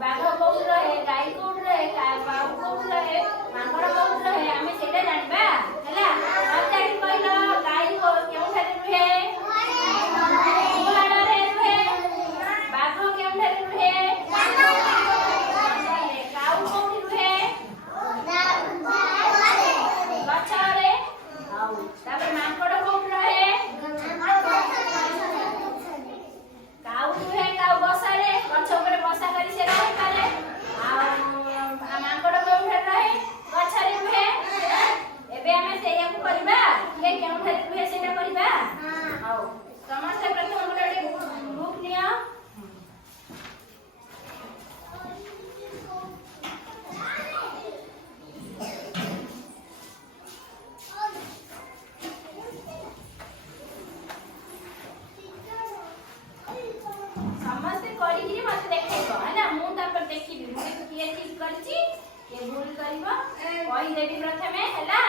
बाघ कोउठ रहे, गाई कोउठ रहे, काऊ कोउठ रहे, मांगड़ कोउठ रहे, आमे सेटा जानबा हैला। मते आके कहलो गाई को केउठारे रुहे? गुहाଳରେ रुहे। बाघ केउठारे रुहे? काऊ कोउठी रुहे? गछरे। आउ तापर मांगड़ कोउठ रहे? काऊ रुहे, काऊ बसारे, गछ ऊपर बसा करी से रहे पारे। आ मांगड़ केउठारे रहे? गछरे रुहे। एबे आमे सेया को करबा के केउठारे रुहे सेटा करबा। आउ समस्त प्रथम गोटे बुक निया। समस्त करी मत देखेबो हैला। मु तापर देखिबी मु किए ठीक करछि के भूल करबो कहि देबी प्रथमे हैला।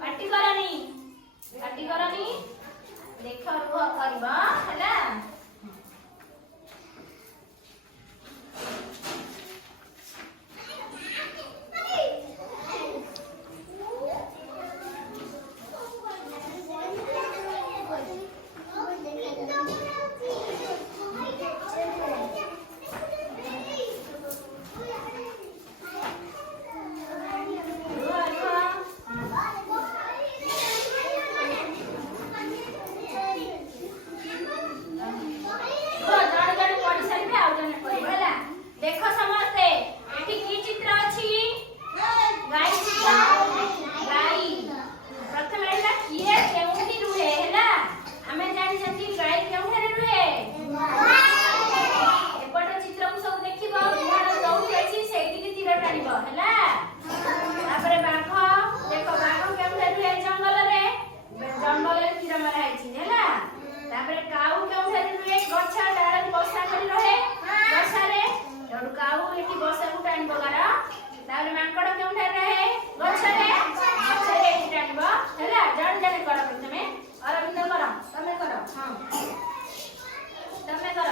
पाटी करनी देख रुह करबो हैला। देखो समस्ते एठी की चित्र अछि? गाई चित्र। गाई प्रथम एला किए केउठी रुहे हैला। हमें जानि जति गाई केउठारे रुहे? एपट चित्र को सब देखिबो गुहाळ जोउठी अछि सेठी की तीर टाणिबो हैला। तापरे बाघ देखो बाघ केउठारे रुहे? जंगल रे। जंगल रे तीर मारा अछि हैला। तापरे काऊ केउठारे रुहे? गछ डाळ बसा करी रहे गछरे। काऊ एठी बसा को टाणिबो गारा। तापर मांकड़ केउठारे रहे? गछरे। गछरे एठी टाणिबो हैला। जण जण कर प्रथमे अरविंद कर तमे कर। हां तमे कर।